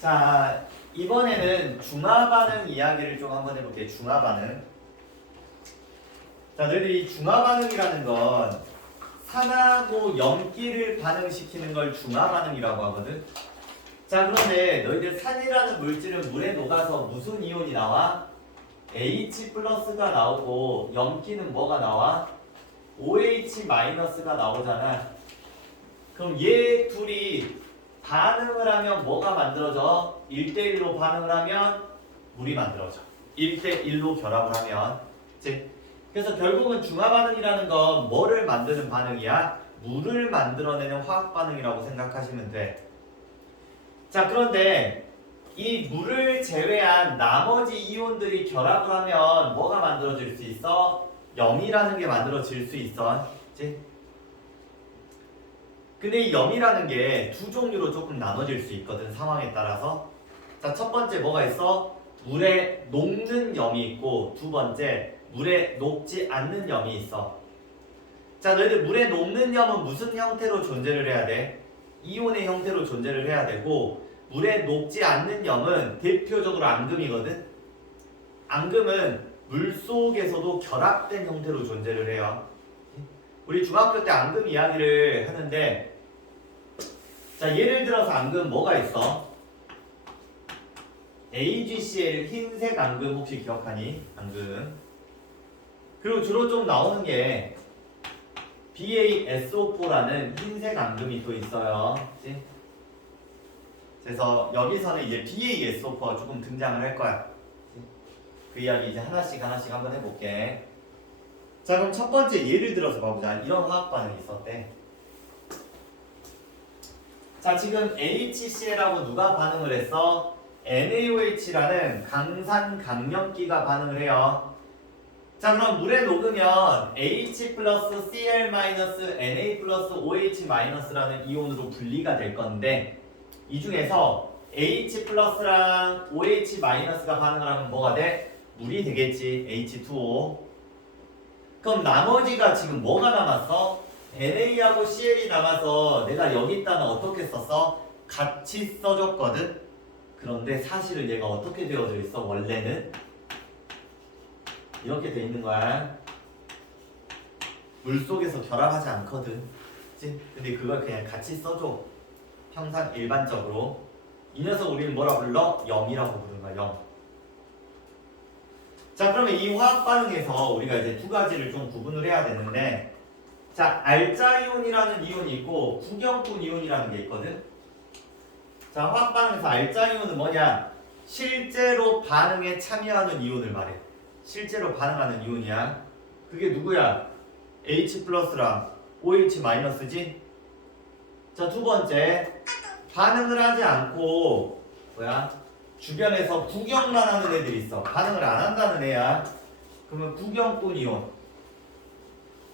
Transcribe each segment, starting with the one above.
자, 이번에는 중화반응 이야기를 좀 한번 해볼게요. 중화반응. 자, 너희들이 중화반응이라는 건 산하고 염기를 반응시키는 걸 중화반응이라고 하거든. 자, 그런데 너희들 산이라는 물질은 물에 녹아서 무슨 이온이 나와? H 플러스가 나오고 염기는 뭐가 나와? OH 마이너스가 나오잖아. 그럼 얘 둘이 반응을 하면 뭐가 만들어져? 1대1로 반응을 하면 물이 만들어져. 1대1로 결합을 하면. 그치? 그래서 결국은 중화반응이라는 건 뭐를 만드는 반응이야? 물을 만들어내는 화학반응이라고 생각하시면 돼. 자, 그런데 이 물을 제외한 나머지 이온들이 결합을 하면 뭐가 만들어질 수 있어? 염이라는 게 만들어질 수 있어. 그치? 근데 이 염이라는 게 두 종류로 조금 나눠질 수 있거든, 상황에 따라서. 자, 첫 번째 뭐가 있어? 물에 녹는 염이 있고, 두 번째 물에 녹지 않는 염이 있어. 자, 너희들 물에 녹는 염은 무슨 형태로 존재를 해야 돼? 이온의 형태로 존재를 해야 되고, 물에 녹지 않는 염은 대표적으로 앙금이거든. 앙금은 물 속에서도 결합된 형태로 존재를 해요. 우리 중학교 때 앙금 이야기를 하는데, 자, 예를 들어서 앙금 뭐가 있어? AgCl 흰색 앙금 혹시 기억하니? 앙금. 그리고 주로 좀 나오는 게 BaSO4라는 흰색 앙금이 또 있어요. 그치? 그래서 여기서는 이제 BaSO4가 조금 등장을 할 거야. 그치? 그 이야기 이제 하나씩 한번 해볼게. 자, 그럼 첫 번째 예를 들어서 봐보자. 이런 화학 반응이 있었대. 자, 지금 HCl하고 누가 반응을 했어? NaOH라는 강산 강염기가 반응을 해요. 자, 그럼 물에 녹으면 H 플러스 Cl 마이너스 Na 플러스 OH 마이너스라는 이온으로 분리가 될 건데, 이 중에서 H 플러스랑 OH 마이너스가 반응을 하면 뭐가 돼? 물이 되겠지. H2O. 그럼 나머지가 지금 뭐가 남았어? NA하고 CL이 남아서 내가 여기다는 어떻게 썼어? 같이 써줬거든? 그런데 사실은 얘가 어떻게 되어져 있어? 원래는 이렇게 돼 있는 거야. 물 속에서 결합하지 않거든. 그치? 근데 그걸 그냥 같이 써줘. 평상 일반적으로. 이 녀석 우리는 뭐라 불러? 염이라고 부르는 거야. 염. 자, 그러면 이 화학 반응에서 우리가 이제 두 가지를 좀 구분을 해야 되는데, 자, 알자이온이라는 이온이 있고 구경꾼 이온이라는 게 있거든. 자, 화학 반응에서 알자이온은 뭐냐? 실제로 반응에 참여하는 이온을 말해. 실제로 반응하는 이온이야. 그게 누구야? H 플러스랑 OH 마이너스지. 자, 두 번째, 반응을 하지 않고 뭐야? 주변에서 구경만 하는 애들이 있어. 반응을 안 한다는 애야. 그러면 구경꾼 이온.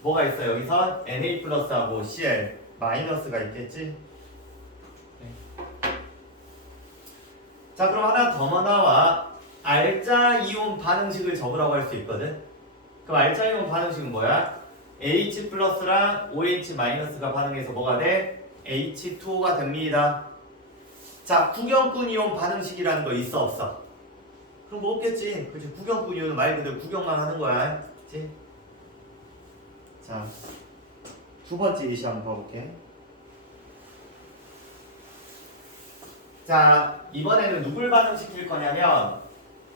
뭐가 있어? 여기서 Na 플러스하고 Cl 마이너스가 있겠지? 자, 그럼 하나 더 나와. 알자 이온 반응식을 적으라고 할 수 있거든. 그럼 알자 이온 반응식은 뭐야? H 플러스랑 OH 마이너스가 반응해서 뭐가 돼? H2O가 됩니다. 자, 구경꾼 이온 반응식이라는 거 있어 없어? 그럼 뭐 없겠지. 그치? 구경꾼 이온은 말 그대로 구경만 하는 거야. 그치? 자, 두 번째 예시 한번 봐볼게. 자, 이번에는 누굴 반응시킬 거냐면,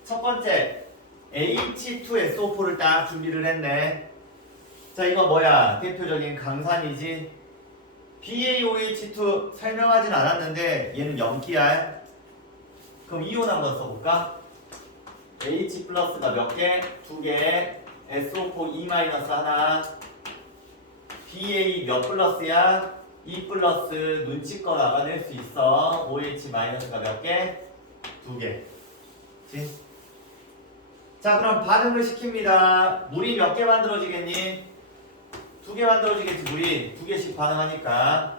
첫 번째 H2SO4를 딱 준비를 했네. 자, 이거 뭐야? 대표적인 강산이지. BaOH2 설명하진 않았는데 얘는 염기야. 그럼 이온 한번 써볼까? H 플러스가 몇 개? 두 개. SO4 E 마이너스 하나. BA 몇 플러스야? E 플러스 눈치껏 나가낼 수 있어. OH 마이너스가 몇 개? 두 개. 그치? 자, 그럼 반응을 시킵니다. 물이 몇 개 만들어지겠니? 두 개 만들어지겠지. 물이 두 개씩 반응하니까.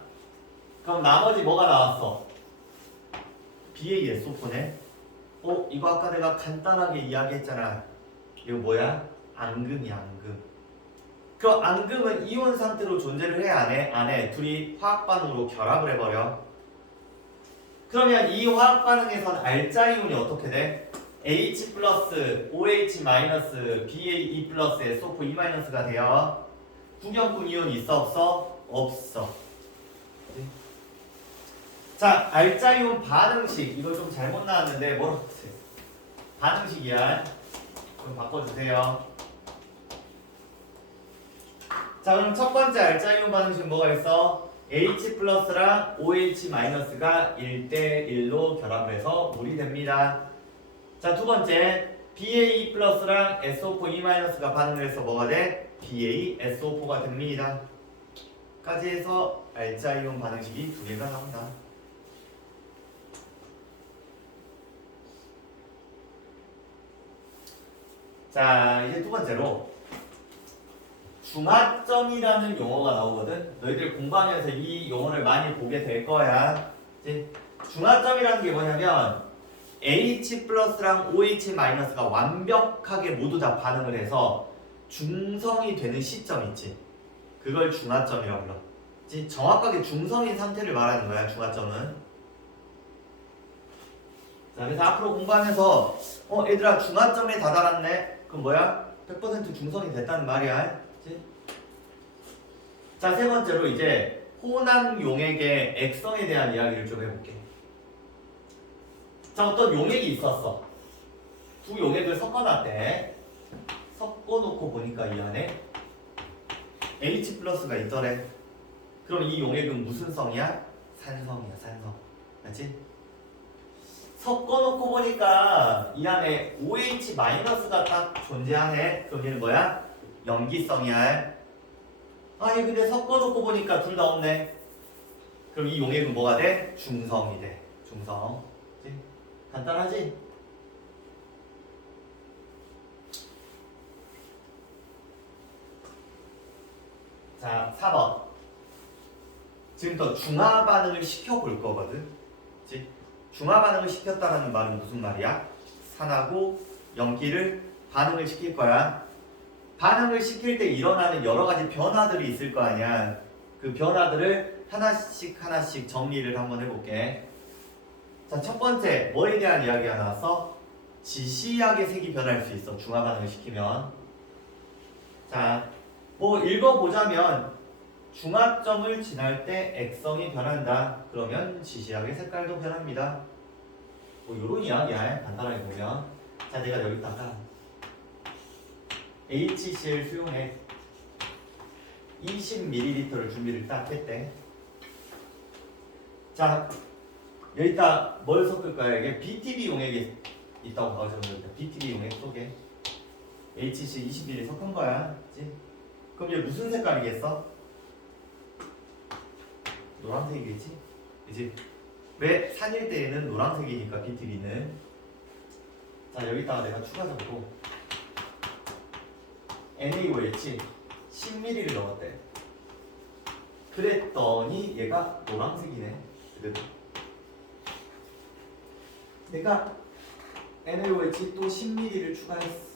그럼 나머지 뭐가 나왔어? BaSO4네. 이거 아까 내가 간단하게 이야기했잖아. 이거 뭐야? 앙금이야, 앙금. 그 앙금은 이온 상태로 존재를 해, 안 해? 안 해. 둘이 화학 반응으로 결합을 해버려. 그러면 이 화학 반응에선 알자이온이 어떻게 돼? H 플러스 OH 마이너스 BAE 플러스 SO4 E 마이너스가 돼요. 구경꾼 이온 있어 없어? 없어. 자, 알자이온 반응식 이거 좀 잘못 나왔는데 뭐라고 했어요? 반응식이야. 좀 바꿔주세요. 자, 그럼 첫 번째 알자이온 반응식 뭐가 있어? H 플러스랑 OH 마이너스가 1대1로 결합을 해서 물이 됩니다. 자, 두 번째 BA 플러스랑 SO4 E 마이너스가 반응을 해서 뭐가 돼? BA SO4가 됩니다. 까지 해서 알자이온 반응식이 두 개가 나온다. 자, 이제 두 번째로 중화점이라는 용어가 나오거든. 너희들 공부하면서 이 용어를 많이 보게 될 거야. 이제 중화점이라는 게 뭐냐면 H 플러스랑 OH 마이너스가 완벽하게 모두 다 반응을 해서 중성이 되는 시점 있지. 그걸 중화점이라고 불러. 이제 정확하게 중성인 상태를 말하는 거야. 중화점은. 자, 그래서 앞으로 공부하면서 얘들아 중화점에 다다랐네. 그럼 뭐야? 100% 중성이 됐다는 말이야. 그치? 자, 세 번째로 이제 혼합 용액의 액성에 대한 이야기를 좀 해볼게. 자, 어떤 용액이 있었어. 두 용액을 섞어놨대. 섞어놓고 보니까 이 안에 H 플러스가 있더래. 그럼 이 용액은 무슨 성이야? 산성이야, 산성. 맞지? 섞어놓고 보니까 이 안에 OH 마이너스가 딱 존재하네. 그럼 얘는 뭐야? 염기성이야. 아니 근데 섞어놓고 보니까 둘 다 없네. 그럼 이 용액은 뭐가 돼? 중성이 돼. 중성. 그치? 간단하지? 자, 4번. 지금부터 중화 반응을 시켜볼 거거든. 그치? 중화 반응을 시켰다는 말은 무슨 말이야? 산하고 염기를 반응을 시킬 거야. 반응을 시킬 때 일어나는 여러 가지 변화들이 있을 거 아니야. 그 변화들을 하나씩 하나씩 정리를 한번 해볼게. 자, 첫 번째 뭐에 대한 이야기가 나왔어? 지시하게 색이 변할 수 있어. 중화 반응을 시키면. 자, 뭐 읽어보자면 중화점을 지날 때 액성이 변한다. 그러면 지시하게 색깔도 변합니다. 뭐 요런 이야기야. 간단하게 보면. 자, 내가 여기다가 HCl 수용액 20ml를 준비를 딱 했대. 자, 여기다 뭘 섞을 거야? 이게 BTB 용액이 있다고 가정합니다. BTB 용액 속에 HCl 20ml 섞은 거야. 그치? 그럼 얘 무슨 색깔이겠어? 노란색이겠지? 그치? 왜 산일 때에는 노란색이니까 BTB는. 자, 여기다가 내가 추가적으로 NaOH 10ml를 넣었대. 그랬더니 얘가 노란색이네. 그래도 내가 NaOH 또 10ml를 추가했어.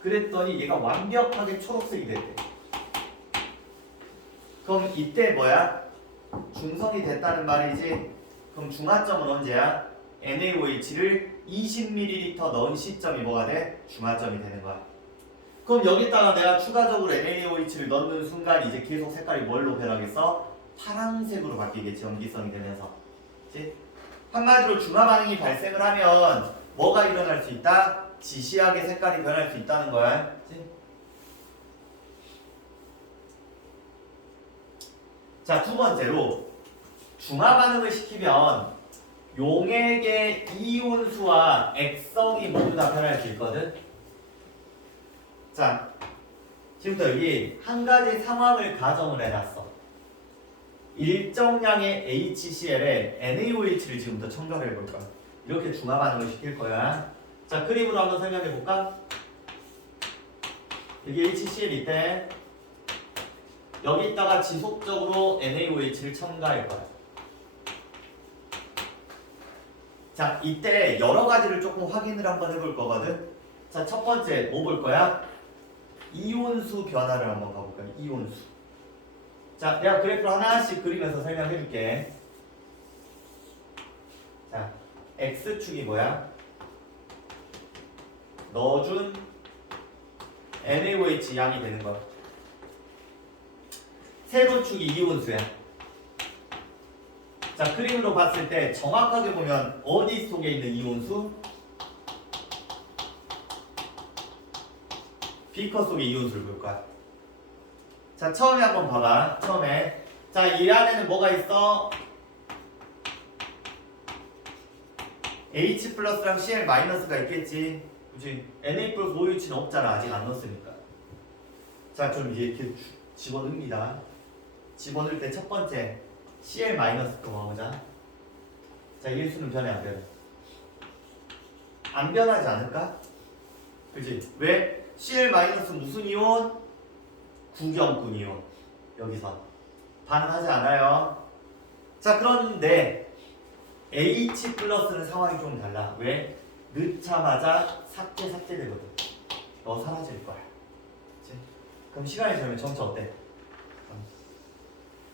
그랬더니 얘가 완벽하게 초록색이 됐대. 그럼 이때 뭐야? 중성이 됐다는 말이지. 그럼 중화점은 언제야? NaOH를 20ml 넣은 시점이 뭐가 돼? 중화점이 되는 거야. 그럼 여기다가 내가 추가적으로 NaOH를 넣는 순간 이제 계속 색깔이 뭘로 변하겠어? 파란색으로 바뀌겠지. 염기성이 되면서. 그치? 한마디로 중화 반응이 발생을 하면 뭐가 일어날 수 있다? 지시하게 색깔이 변할 수 있다는 거야. 그치? 자, 두 번째로 중화 반응을 시키면 용액의 이온수와 액성이 모두 다 변할 수 있거든. 자, 지금부터 여기 한 가지 상황을 가정을 해놨어. 일정량의 HCl에 NaOH를 지금부터 첨가를 해볼 거야. 이렇게 중화 반응을 시킬 거야. 자, 그림으로 한번 설명해 볼까? 여기 HCl 있대. 여기다가 지속적으로 NaOH를 첨가할 거야. 자, 이때 여러 가지를 조금 확인을 한번 해볼 거거든. 자, 첫 번째 뭐 볼 거야? 이온수 변화를 한번 가볼까요? 이온수. 자, 내가 그래프를 하나씩 그리면서 설명해 줄게. 자, x축이 뭐야? 넣어준 NaOH 양이 되는 거야. 세로축이 이온수야. 자, 그림으로 봤을 때 정확하게 보면 어디 속에 있는 이온수? 비커 속에 이온수를 볼 거야. 자, 처음에 한번 봐봐. 처음에. 자, 이 안에는 뭐가 있어? H 플러스랑 Cl 마이너스가 있겠지. 그치? Na 플러스 OH는 없잖아. 아직 안 넣었으니까. 자, 그럼 이제 이렇게 집어넣습니다. 집어넣을 때 첫 번째 Cl 마이너스부터 가보자. 자, 일수는 변해 안 변해? 안 변하지 않을까? 그치? 왜? Cl 마이너스 무슨 이온? 구경꾼 이온. 여기서 반응하지 않아요. 자, 그런데 H 플러스는 상황이 좀 달라. 왜? 넣자마자 삭제되거든. 너 사라질 거야. 그치? 그럼 시간이 지나면 점차 어때?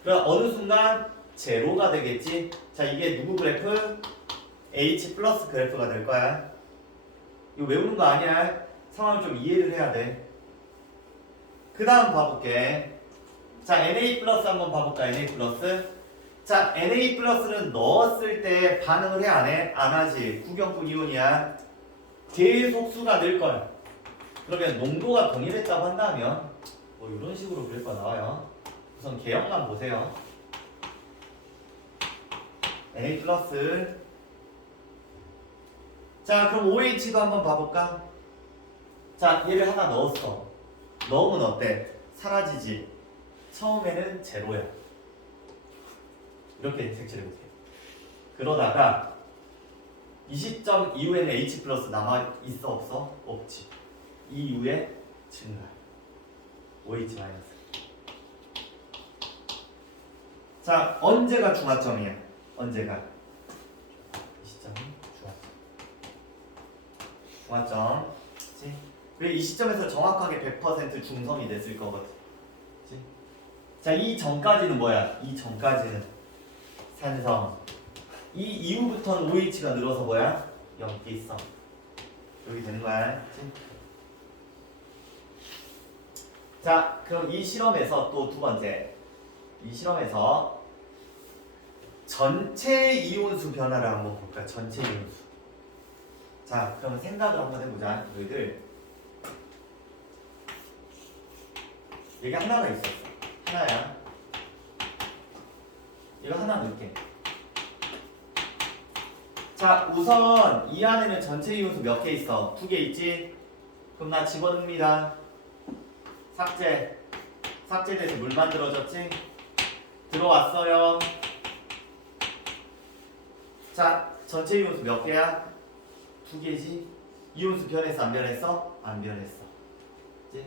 그럼 어느 순간 제로가 되겠지? 자, 이게 누구 그래프? H 플러스 그래프가 될 거야. 이거 외우는 거 아니야. 상황을 좀 이해를 해야 돼. 그 다음 봐볼게. 자, Na 플러스 한번 봐볼까? Na 플러스. 자, Na 플러스는 넣었을 때 반응을 해? 안 해? 안 하지. 구경꾼 이온이야. 계속 수가 늘 거야. 그러면 농도가 동일했다고 한다면 뭐 이런 식으로 그래프가 나와요. 우선 개형만 보세요. Na 플러스. 자, 그럼 OH도 한번 봐볼까? 자, 얘를 하나 넣었어. 넣으면 어때? 사라지지. 처음에는 제로야. 이렇게 색칠해볼게. 그러다가 이 시점 이후에는 H 플러스 남아 있어 없어? 없지. 이 이후에 증가. OH 마이너스. 자, 언제가 중화점이야? 언제가? 이 시점이 중화점. 중화점. 그치? 왜 이 시점에서 정확하게 100% 중성이 됐을 거거든. 그치? 자, 이 전까지는 뭐야? 이 전까지는 산성. 이 이후부터는 OH가 늘어서 뭐야? 염기성. 여기 되는 거야. 그치? 자, 그럼 이 실험에서 또 두 번째. 이 실험에서 전체 이온수 변화를 한번 볼까? 전체 이온수. 자, 그럼 생각을 한번 해보자. 너희들. 여기 하나가 있었어. 하나야. 이거 하나 넣을게. 자, 우선 이 안에는 전체 이온수 몇 개 있어? 2개 있지? 그럼 나 집어넣습니다. 삭제. 삭제돼서 물 만들어졌지? 들어왔어요. 자, 전체 이온수 몇 개야? 2개지? 이온수 변했어? 안 변했어? 안 변했어. 그치?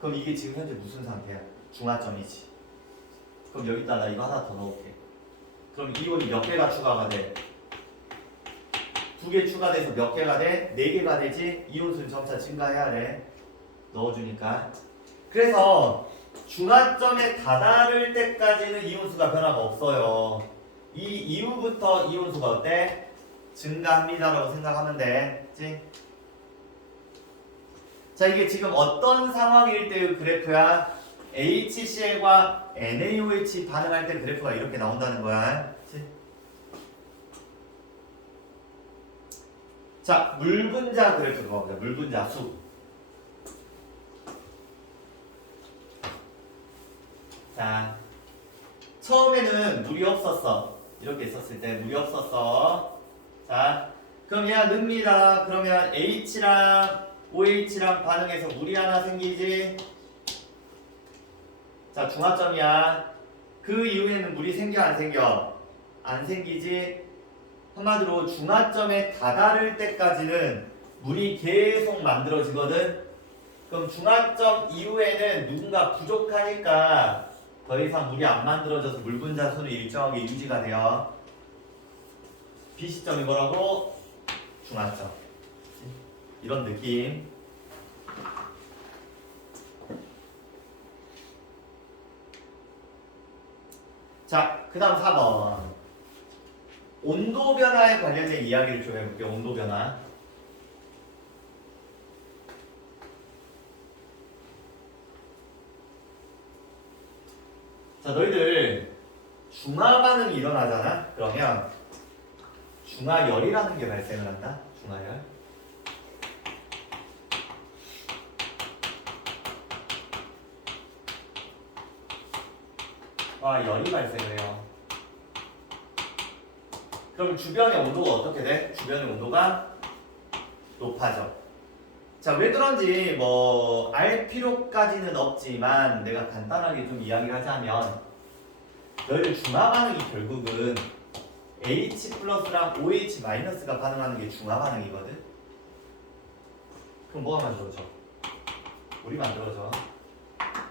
그럼 이게 지금 현재 무슨 상태야? 중화점이지. 그럼 여기다 나 이거 하나 더 넣을게. 그럼 이온이 몇 개가 추가가 돼? 2개 추가돼서 몇 개가 돼? 4개가 되지? 이온수는 점차 증가해야 돼. 넣어주니까. 그래서 중화점에 다다를 때까지는 이온수가 변화가 없어요. 이 이후부터 이온수가 어때? 증가합니다라고 생각하면 돼. 그치? 자, 이게 지금 어떤 상황일 때의 그래프야? HCl과 NaOH 반응할 때 그래프가 이렇게 나온다는 거야. 그치? 자, 물분자 그래프 가보자. 물분자 수. 자, 처음에는 물이 없었어. 이렇게 있었을 때 물이 없었어. 자, 그럼 얘가 넣습니다. 그러면 H랑 OH랑 반응해서 물이 하나 생기지. 자, 중화점이야. 그 이후에는 물이 생겨 안 생겨? 안 생기지. 한마디로 중화점에 다다를 때까지는 물이 계속 만들어지거든. 그럼 중화점 이후에는 누군가 부족하니까 더 이상 물이 안 만들어져서 물 분자 수는 일정하게 유지가 돼요. B시점이 뭐라고? 중화점. 이런 느낌. 자, 그 다음 4번. 온도 변화에 관련된 이야기를 좀 해볼게요. 온도 변화. 자, 너희들 중화 반응이 일어나잖아? 그러면 중화열이라는 게 발생을 한다. 중화열. 열이 발생을 해요. 그럼 주변의 온도가 어떻게 돼? 주변의 온도가 높아져. 자, 왜 그런지 뭐 알 필요까지는 없지만 내가 간단하게 좀 이야기를 하자면 너희들 중화 반응이 결국은 H 플러스랑 OH 마이너스가 반응하는 게 중화 반응이거든. 그럼 뭐가 만들어져? 물이 만들어져.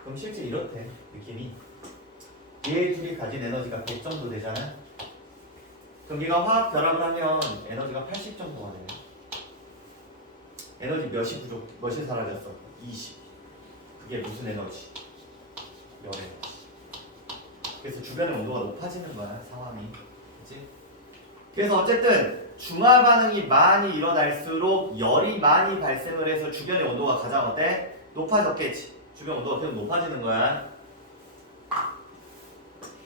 그럼 실제 이렇대 느낌이. 얘 둘이 가진 에너지가 100 정도 되잖아. 그럼 얘가 화학 결합을 하면 에너지가 80 정도가 돼요. 에너지 몇이 사라졌어? 20. 그게 무슨 에너지? 열 에너지. 그래서 주변의 온도가 높아지는 거야, 상황이. 그치? 그래서 어쨌든 중화 반응이 많이 일어날수록 열이 많이 발생을 해서 주변의 온도가 가장 어때? 높아졌겠지. 주변 온도가 계속 높아지는 거야.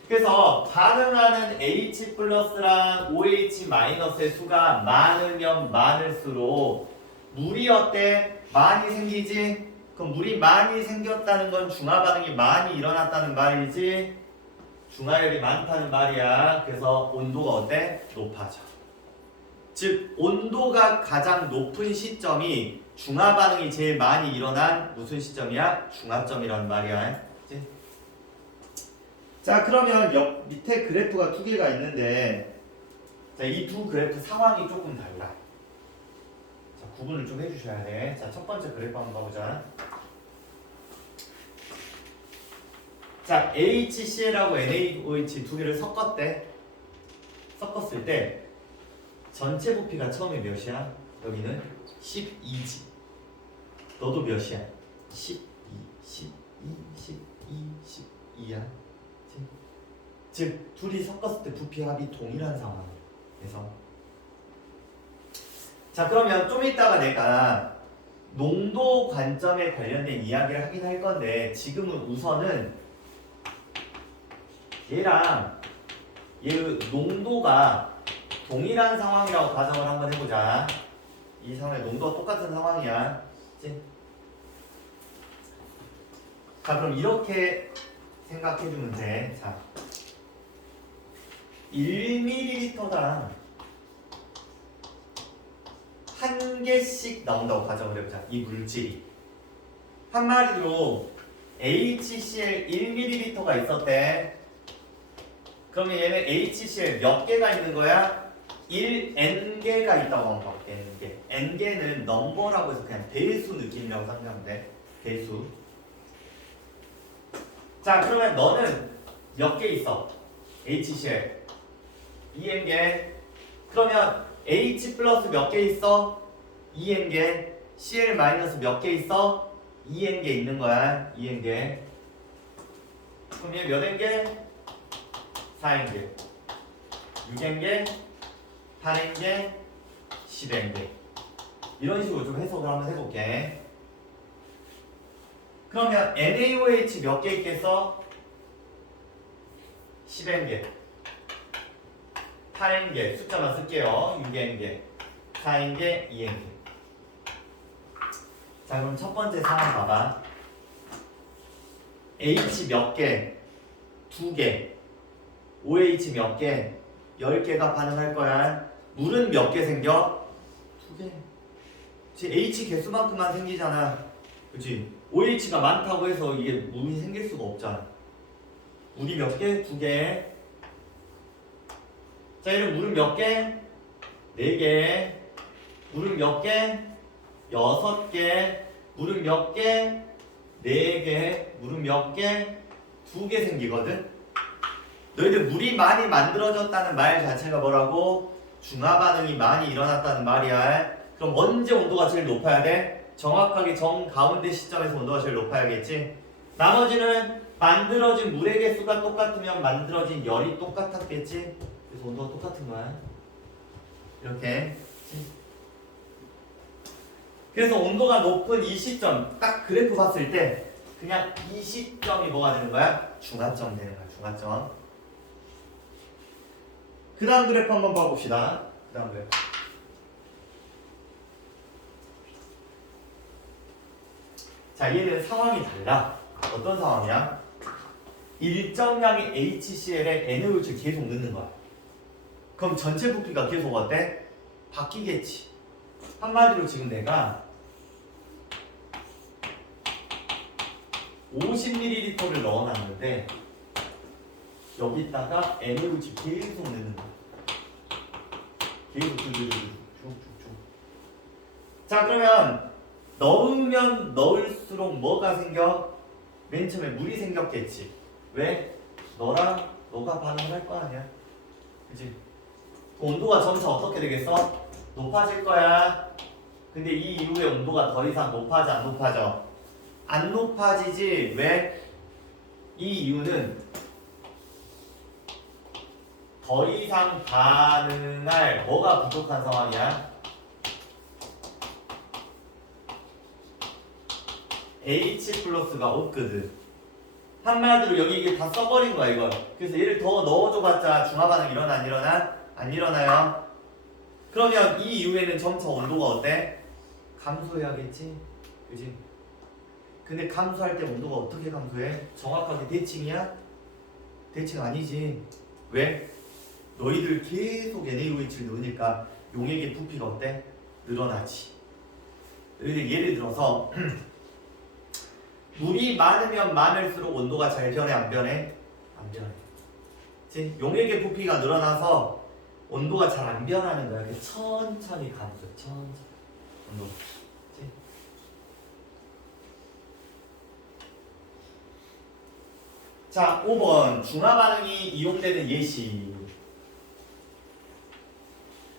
그래서 반응하는 H 플러스랑 OH 마이너스의 수가 많으면 많을수록 물이 어때? 많이 생기지? 그럼 물이 많이 생겼다는 건 중화 반응이 많이 일어났다는 말이지? 중화열이 많다는 말이야. 그래서 온도가 어때? 높아져. 즉 온도가 가장 높은 시점이 중화 반응이 제일 많이 일어난 무슨 시점이야? 중화점이라는 말이야. 그치? 자, 그러면 밑에 그래프가 두 개가 있는데 이 두 그래프 상황이 조금 달라. 자, 구분을 좀 해주셔야 돼. 자, 첫 번째 그래프 한번 가보자. 자, HCl하고 NaOH 두 개를 섞었대. 섞었을 때 전체 부피가 처음에 몇이야? 여기는 12지. 너도 몇이야? 12, 12, 12, 12야. 즉 둘이 섞었을 때 부피 합이 동일한 상황이에요. 그래서 자, 그러면 좀 이따가 내가 농도 관점에 관련된 이야기를 하긴 할 건데 지금은 우선은 얘랑 얘 농도가 동일한 상황이라고 가정을 한번 해보자. 이 상황에 농도가 똑같은 상황이야. 그치? 자, 그럼 이렇게 생각해주면 돼. 자, 1ml당 한 개씩 나온다고 가정을 해보자. 이 물질이 한마디로 HCl 1ml가 있었대. 그러면 얘는 HCl 몇 개가 있는 거야? 1N개가 있다고 하면 봐. N개. N개는 넘버라고 해서 그냥 대수 느낌이라고 생각하면 돼. 대수. 자, 그러면 너는 몇 개 있어? HCl 2N개. 그러면 H 플러스 몇 개 있어? 2N개. Cl 마이너스 몇 개 있어? 2N개 있는 거야. 2N개. 그럼 얘 몇 N개? 4N개, 6N개, 8N개, 10N개. 이런 식으로 좀 해석을 한번 해볼게. 그러면 NaOH 몇 개 있겠어? 10N개, 8N개, 숫자만 쓸게요. 6N개, 4N개, 2N개. 자, 그럼 첫 번째 상황 봐봐. H 몇 개? 2개. OH 몇 개? 10개가 반응할 거야. 물은 몇 개 생겨? 2개. H 개수만큼만 생기잖아. 그치? OH가 많다고 해서 이게 물이 생길 수가 없잖아. 물이 몇 개? 2개. 자, 이런 물은 몇 개? 4개. 물은 몇 개? 6개. 물은 몇 개? 4개. 물은 몇 개? 2개 생기거든? 너희들 물이 많이 만들어졌다는 말 자체가 뭐라고? 중화 반응이 많이 일어났다는 말이야. 그럼 언제 온도가 제일 높아야 돼? 정확하게 정 가운데 시점에서 온도가 제일 높아야겠지? 나머지는 만들어진 물의 개수가 똑같으면 만들어진 열이 똑같았겠지? 그래서 온도가 똑같은 거야. 이렇게. 그래서 온도가 높은 이 시점, 딱 그래프 봤을 때 그냥 이 시점이 뭐가 되는 거야? 중화점 되는 거야. 중화점. 그 다음 그래프 한번 봐봅시다. 그 다음 그래프. 자, 얘는 상황이 달라. 어떤 상황이야? 일정량의 HCl에 NaOH를 계속 넣는 거야. 그럼 전체 부피가 계속 어때? 바뀌겠지. 한마디로 지금 내가 50ml를 넣어놨는데 여기다가 NaOH 계속 넣는 거야. 계속 쭉쭉쭉쭉. 자, 그러면 넣으면 넣을수록 뭐가 생겨? 맨 처음에 물이 생겼겠지. 왜? 너가 반응을 할 거 아니야. 그치? 온도가 점차 어떻게 되겠어? 높아질 거야. 근데 이 이후에 온도가 더 이상 높아져 안 높아져? 안 높아지지. 왜? 이 이유는 더 이상 반응할 뭐가 부족한 상황이야? H 플러스가 없거든. 한마디로 여기 이게 다 써버린 거야 이걸. 그래서 얘를 더 넣어줘봤자 중화 반응 일어나 안 일어나? 안 일어나요. 그러면 이 이후에는 점차 온도가 어때? 감소해야겠지? 그지? 근데 감소할 때 온도가 어떻게 감소해? 정확하게 대칭이야? 대칭 아니지. 왜? 너희들 계속 NaOH를 넣으니까 용액의 부피가 어때? 늘어나지. 너희들 예를 들어서 물이 많으면 많을수록 온도가 잘 변해 안 변해? 안 변해. 그치? 용액의 부피가 늘어나서 온도가 잘 안 변하는 거야. 이렇게 천천히 감소해. 천천히 온도. 그치? 자, 5번 중화 반응이 이용되는 예시.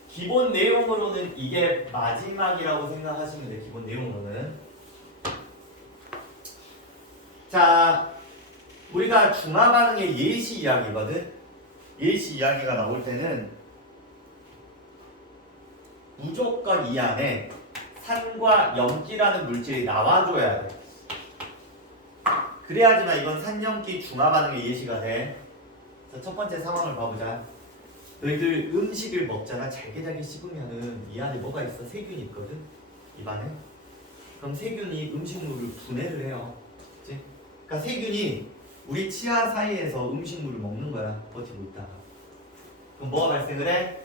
기본 내용으로는 이게 마지막이라고 생각하시면 돼. 기본 내용으로는. 자, 우리가 중화 반응의 예시 이야기거든. 예시 이야기가 나올 때는 무조건 이 안에 산과 염기라는 물질이 나와줘야 돼. 그래야지만 이건 산염기 중화 반응의 예시가 돼. 자, 첫 번째 상황을 봐보자. 너희들 음식을 먹잖아. 잘게 씹으면은 이 안에 뭐가 있어? 세균이 있거든. 입안에. 그럼 세균이 음식물을 분해를 해요. 그치? 그러니까 세균이 우리 치아 사이에서 음식물을 먹는 거야. 버티고 있다가. 그럼 뭐가 발생을 해?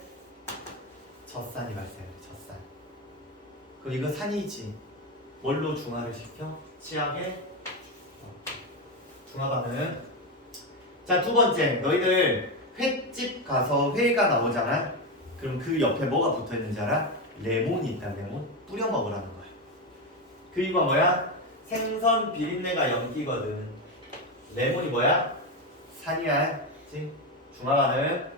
젖산이 발생해. 젖산. 그럼 이거 산이지. 뭘로 중화를 시켜? 치약에 중화 반응. 자, 두 번째. 너희들 횟집 가서 회가 나오잖아. 그럼 그 옆에 뭐가 붙어 있는지 알아? 레몬이 있다. 레몬. 뿌려 먹으라는 거야. 그 이유가 뭐야? 생선 비린내가 염기거든. 레몬이 뭐야? 산이야. 그치? 중화 반응.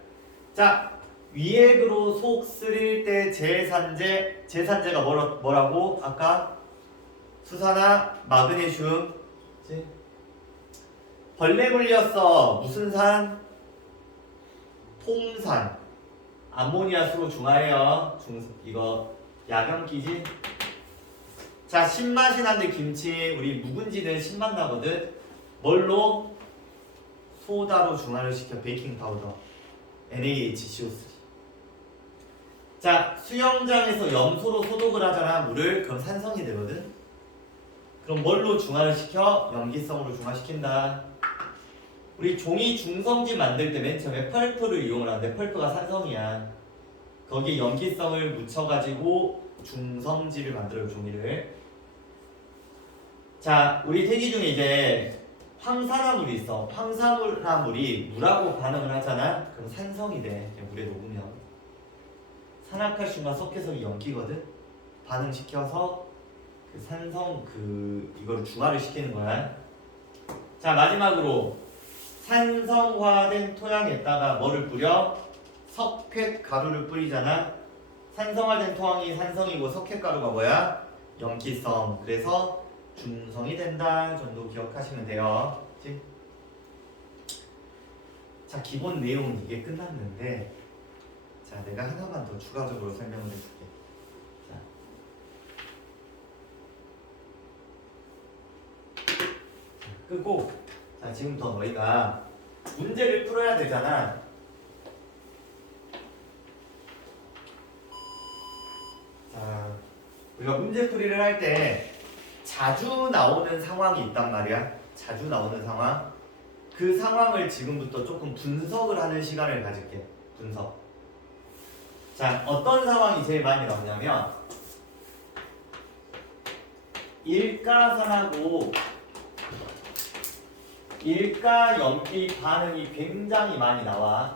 자, 위액으로 속 쓰릴 때 제산제가 뭐라고? 아까 수산화 마그네슘. 그치? 벌레 물렸어. 무슨 산? 폼산. 암모니아수로 중화해요. 이거 약염기지? 자, 신맛이 나는데 김치 우리 묵은지는 신맛 나거든. 뭘로? 소다로 중화를 시켜. 베이킹 파우더. NaHCO3. 자, 수영장에서 염소로 소독을 하잖아. 물을. 그럼 산성이 되거든. 그럼 뭘로 중화를 시켜? 염기성으로 중화시킨다. 우리 종이 중성지 만들 때 맨 처음에 펄프를 이용을 하는데 펄프가 산성이야. 거기에 염기성을 묻혀가지고 중성지를 만들어요. 종이를. 자, 우리 태기 중에 이제 황산화물이 있어. 황산화물이 물하고 반응을 하잖아. 그럼 산성이 돼. 물에 녹으면. 산화칼슘과 석회성이 염기거든. 반응시켜서 그 산성 이거를 중화를 시키는 거야. 자, 마지막으로 산성화된 토양에다가 뭐를 뿌려? 석회가루를 뿌리잖아. 산성화된 토양이 산성이고 석회가루가 뭐야? 염기성. 그래서 중성이 된다 정도 기억하시면 돼요. 그치? 자, 기본 내용은 이게 끝났는데, 자, 내가 하나만 더 추가적으로 설명을 해줄게. 자, 끄고, 자, 지금부터 너희가 문제를 풀어야 되잖아. 자, 우리가 문제풀이를 할 때 자주 나오는 상황이 있단 말이야. 자주 나오는 상황. 그 상황을 지금부터 조금 분석을 하는 시간을 가질게. 분석. 자, 어떤 상황이 제일 많이 나오냐면 일가산하고 일가연기 반응이 굉장히 많이 나와.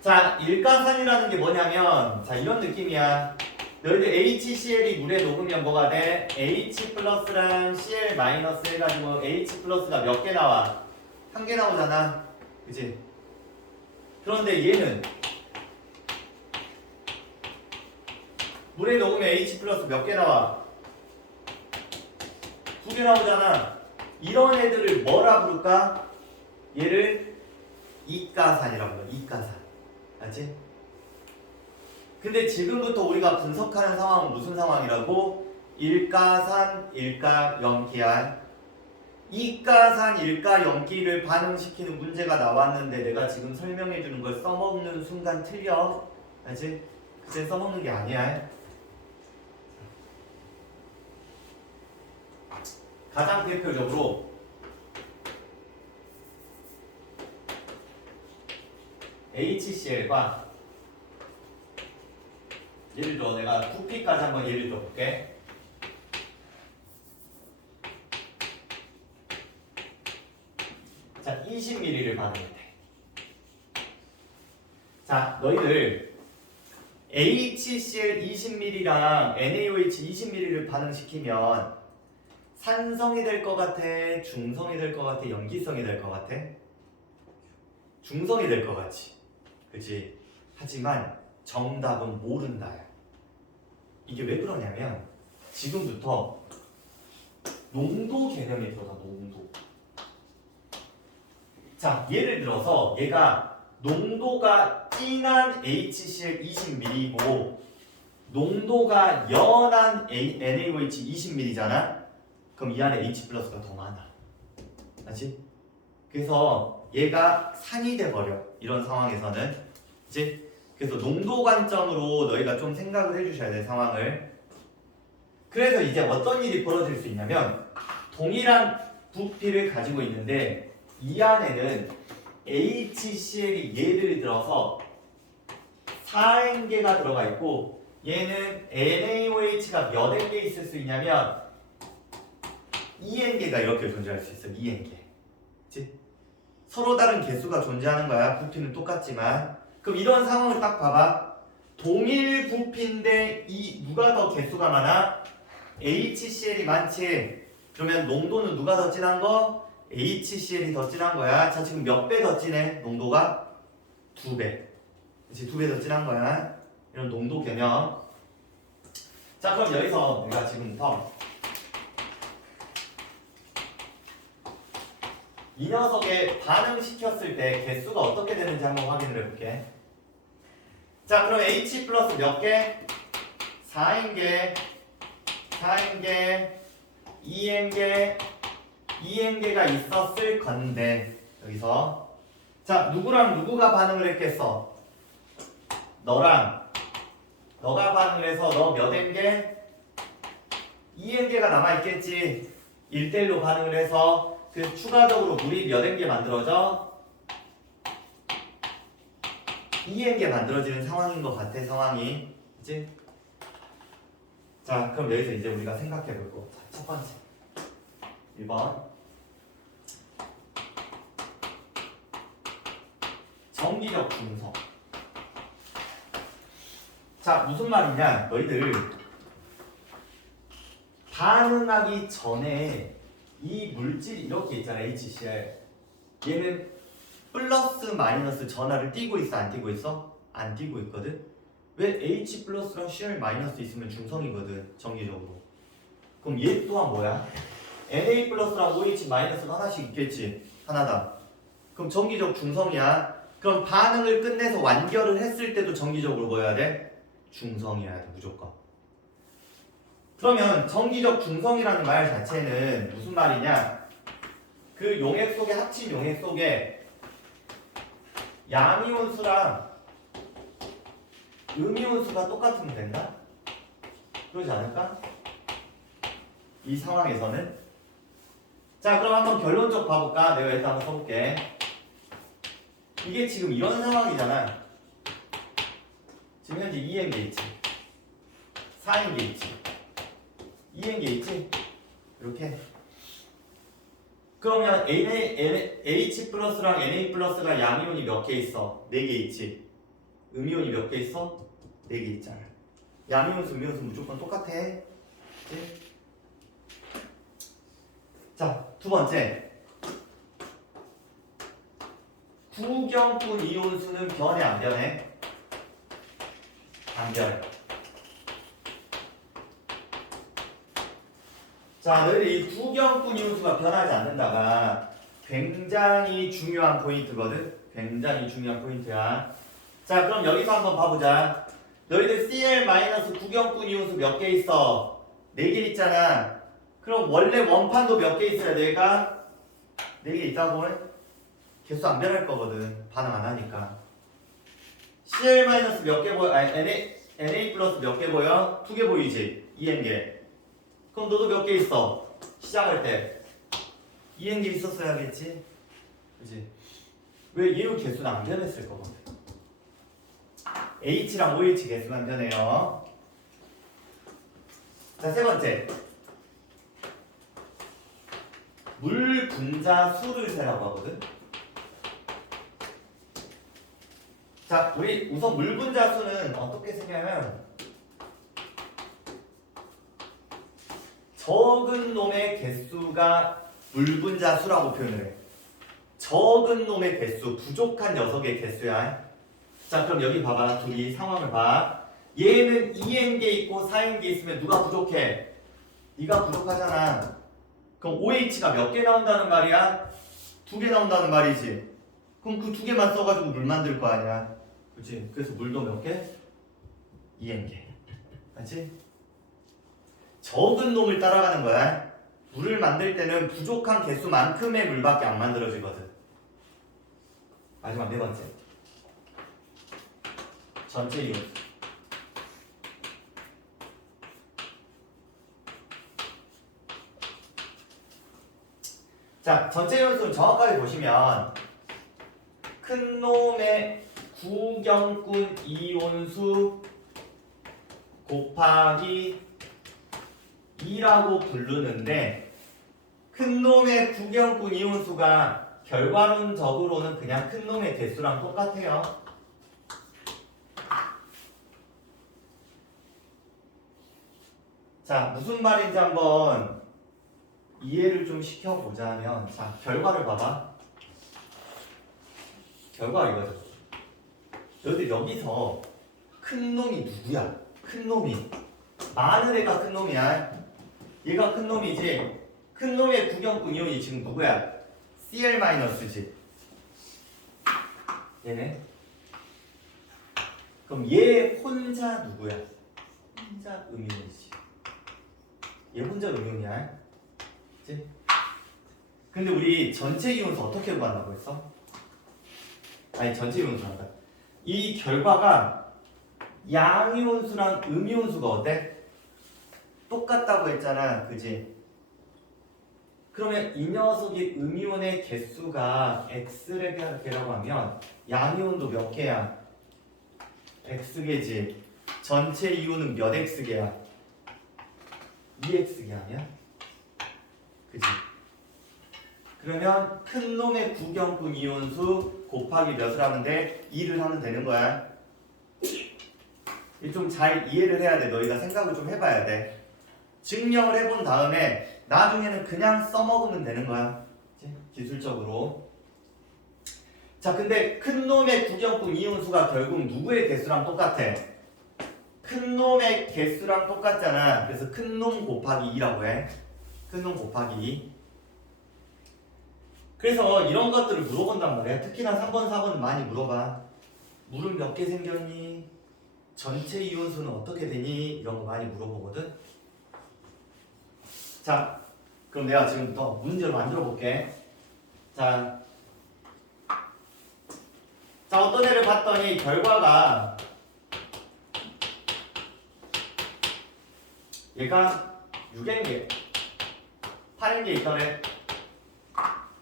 자, 일가산이라는 게 뭐냐면, 자, 이런 느낌이야. 너희들 HCl이 물에 녹으면 뭐가 돼? H 플러스랑 Cl 마이너스 해가지고 H 플러스가 몇 개 나와? 한 개 나오잖아. 그치? 그런데 얘는 물에 녹으면 H 플러스 몇 개 나와? 두 개 나오잖아. 이런 애들을 뭐라 부를까? 얘를 이가산이라고 불러. 이가산. 알지? 근데 지금부터 우리가 분석하는 상황은 무슨 상황이라고? 일가산, 일가연기야. 이가산, 일가연기를 반응시키는 문제가 나왔는데 내가 지금 설명해주는 걸 써먹는 순간 틀려. 알지? 그때 써먹는 게 아니야. 가장 대표적으로 HCl과 예를 들어 내가 부피까지 한번 예를 들어 볼게. 자, 20ml를 반응해. 자, 너희들 HCl 20ml랑 NaOH 20ml를 반응시키면 산성이 될 것 같아? 중성이 될 것 같아? 염기성이 될 것 같아? 중성이 될 것 같지. 그치? 하지만 정답은 모른다야. 이게 왜 그러냐면 지금부터 농도 개념이 들어가. 농도. 자, 예를 들어서 얘가 농도가 진한 HCl 20ml이고 농도가 연한 NaOH 20ml잖아. 그럼 이 안에 H 플러스가 더 많아. 맞지? 그래서 얘가 산이 돼버려. 이런 상황에서는. 그치? 그래서 농도 관점으로 너희가 좀 생각을 해주셔야 돼, 상황을. 그래서 이제 어떤 일이 벌어질 수 있냐면 동일한 부피를 가지고 있는데 이 안에는 HCl이 예를 들어서 4N개가 들어가 있고 얘는 NaOH가 몇 N개 있을 수 있냐면 2N개가 이렇게 존재할 수 있어. 2N개. 그치? 서로 다른 개수가 존재하는 거야. 부피는 똑같지만. 그럼 이런 상황을 딱 봐봐. 동일 부피인데 이 누가 더 개수가 많아? HCl이 많지. 그러면 농도는 누가 더 진한 거? HCl이 더 진한 거야. 자, 지금 몇 배 더 진해? 농도가 2배. 그치? 2배 더 진한 거야. 이런 농도 개념. 자, 그럼 여기서 내가 지금부터 이 녀석에 반응시켰을 때 개수가 어떻게 되는지 한번 확인을 해볼게. 자, 그럼 H 플러스 몇 개? 4N개, 4N개, 2N개, 2N개가 있었을 건데 여기서 자, 누구랑 누구가 반응을 했겠어? 너랑 너가 반응을 해서 너 몇 N개? 2N개가 남아있겠지. 1대1로 반응을 해서 그 추가적으로 물이 몇 N개 만들어져? 2N개 만들어지는 상황인 것 같아. 상황이. 그치? 자, 그럼 여기서 이제 우리가 생각해 볼 거. 자, 첫 번째 1번 정기적 중성. 자, 무슨 말이냐? 너희들 반응하기 전에 이 물질이 이렇게 있잖아. HCl. 얘는 플러스 마이너스 전하를 띄고 있어? 안 띄고 있어? 안 띄고 있거든? 왜 H 플러스랑 Cl 마이너스 있으면 중성이거든. 정기적으로. 그럼 얘 또한 뭐야? Na 플러스랑 OH 마이너스가 하나씩 있겠지. 하나당. 그럼 정기적 중성이야. 그럼 반응을 끝내서 완결을 했을 때도 정기적으로 뭐여야 돼? 중성이어야 돼, 무조건. 그러면 정기적 중성이라는 말 자체는 무슨 말이냐? 그 용액 속에, 합친 용액 속에 양이온수랑 음이온수가 똑같으면 된다? 그러지 않을까? 이 상황에서는. 자, 그럼 한번 결론적 봐볼까? 내가 일단 한번 써볼게. 이게 지금 이런 상황이잖아. 지금 현재 2N 게이트, 4N 게이트, 2N 게이트 이렇게. 그러면 H 플러스랑 NA 플러스가 양이온이 몇 개 있어? 4개 있지. 음이온이 몇 개 있어? 4개 있잖아. 양이온수, 음이온수 무조건 똑같아. 그치? 자, 두 번째. 구경꾼 이온수는 변해, 안 변해? 안 변해. 자, 너희들 이 구경꾼 이온수가 변하지 않는다가 굉장히 중요한 포인트거든? 굉장히 중요한 포인트야. 자, 그럼 여기서 한번 봐보자. 너희들 Cl-구경꾼 이온수 몇 개 있어? 4개 있잖아. 그럼 원래 원판도 몇 개 있어야 돼? 얘가 4개 있다고 해? 개수 안 변할 거거든. 반응 안 하니까. Cl- 몇 개 보여? 아니, Na 플러스 몇 개 보여? 2개 보이지? 2N개. 그럼 너도 몇 개 있어? 시작할 때 2N개 있었어야겠지? 그치? 왜 이유 개수는 안 변했을 거거든. H랑 OH 개수만 변해요. 자, 세 번째. 물 분자 수를 세라고 하거든. 자, 우리 우선 물 분자 수는 어떻게 쓰냐면 적은 놈의 개수가 물 분자 수라고 표현을 해. 적은 놈의 개수, 부족한 녀석의 개수야. 자, 그럼 여기 봐봐. 둘이 상황을 봐. 얘는 2N개 있고 4N개 있으면 누가 부족해? 네가 부족하잖아. 그럼 OH가 몇 개 나온다는 말이야? 2개 나온다는 말이지. 그럼 그 2개만 써가지고 물 만들 거 아니야. 그치? 그래서 물도 몇 개? 2N개. 맞지? 적은 놈을 따라가는 거야. 물을 만들 때는 부족한 개수만큼의 물밖에 안 만들어지거든. 마지막 네 번째. 전체 이온. 자, 전체 이온수는 정확하게 보시면 큰 놈의 구경꾼 이온수 곱하기 2라고 부르는데 큰 놈의 구경꾼 이온수가 결과론적으로는 그냥 큰 놈의 개수랑 똑같아요. 자, 무슨 말인지 한번 이해를 좀 시켜보자면, 자, 결과를 봐봐. 결과가 이거죠. 너희들 여기서 큰 놈이 누구야? 큰 놈이 많은 애가 큰 놈이야. 얘가 큰 놈이지. 큰 놈의 구경꾼 이온이 지금 누구야? Cl-지. 얘네. 그럼 얘 혼자 누구야? 혼자 음이온이지. 얘 혼자 음이온이야. 그치? 근데 우리 전체 이온수 어떻게 구한다고 했어? 아니, 전체 이온수 한다. 이 결과가 양이온수랑 음이온수가 어때? 똑같다고 했잖아. 그지? 그러면 이 녀석이 음이온의 개수가 X라고 하면 양이온도 몇 개야? X개지. 전체 이온은 몇 X개야? 2X개 아니야? 그지? 그러면 큰 놈의 구경꾼 이온수 곱하기 몇을 하는데 2를 하면 되는 거야. 좀 잘 이해를 해야 돼. 너희가 생각을 좀 해봐야 돼. 증명을 해본 다음에 나중에는 그냥 써먹으면 되는 거야. 그치? 기술적으로. 자, 근데 큰 놈의 구경꾼 이온수가 결국 누구의 개수랑 똑같아? 큰 놈의 개수랑 똑같잖아. 그래서 큰 놈 곱하기 2라고 해. 큰 놈 곱하기 2. 그래서 이런 것들을 물어본단 말이야. 특히나 3번, 4번 많이 물어봐. 물은 몇 개 생겼니? 전체 이온수는 어떻게 되니? 이런 거 많이 물어보거든. 자, 그럼 내가 지금부터 문제를 만들어 볼게. 자, 어떤 애를 봤더니 결과가 얘가 6N개, 8N개 있더래.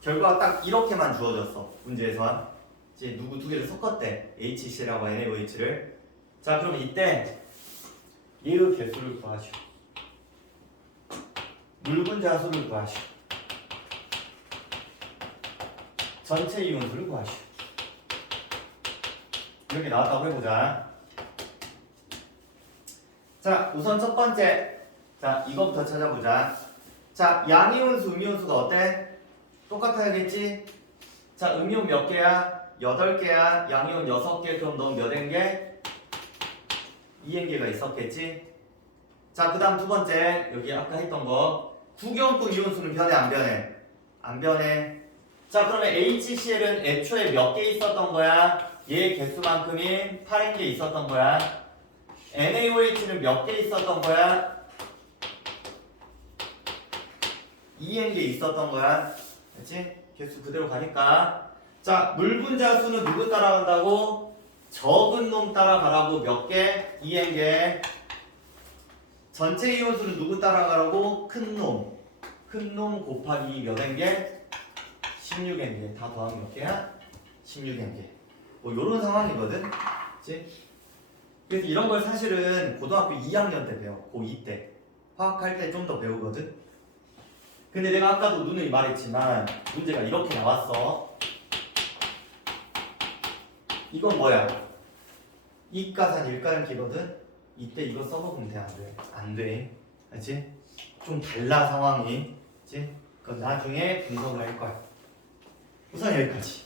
결과가 딱 이렇게만 주어졌어. 문제에서. 이제 누구 두 개를 섞었대. HCl하고 NaOH를. 자, 그러면 이때 얘의 개수를 구하시오. 묽은 자수를 구하시오. 전체 이온수를 구하시오. 이렇게 나왔다고 해보자. 자, 우선 첫 번째. 자, 이거부터 찾아보자. 자, 양이온수, 음이온수가 어때? 똑같아야겠지? 자, 음이온 몇 개야? 8개야. 양이온 6개. 그럼 넌 몇 N개? 2N개가 있었겠지? 자, 그 다음 두 번째. 여기 아까 했던 거. 구경꾼 이온수는 변해, 안 변해? 안 변해. 자, 그러면 HCl은 애초에 몇 개 있었던 거야? 얘 개수만큼인 8N개 있었던 거야. NaOH는 몇 개 있었던 거야? 2N개 있었던 거야. 그렇지? 개수 그대로 가니까. 자, 묽은 자수는 누구 따라간다고? 적은 놈 따라가라고. 몇 개? 2N개. 전체 이온수는 누구 따라가라고? 큰 놈. 큰 놈 곱하기 몇 N개? 16N개. 다 더하면 몇 개야? 16N개. 뭐 요런 상황이거든. 그치? 그래서 이런 걸 사실은 고등학교 2학년 때 배워. 고2 때. 화학할 때 좀 더 배우거든. 근데 내가 아까도 누누이 말했지만 문제가 이렇게 나왔어. 이건 뭐야? 이가산 일가량기거든. 이때 이거 써먹으면 돼, 안 돼? 안 돼. 알지? 좀 달라 상황이. 그치? 그건 나중에 분석을 할 거야. 우선 여기까지.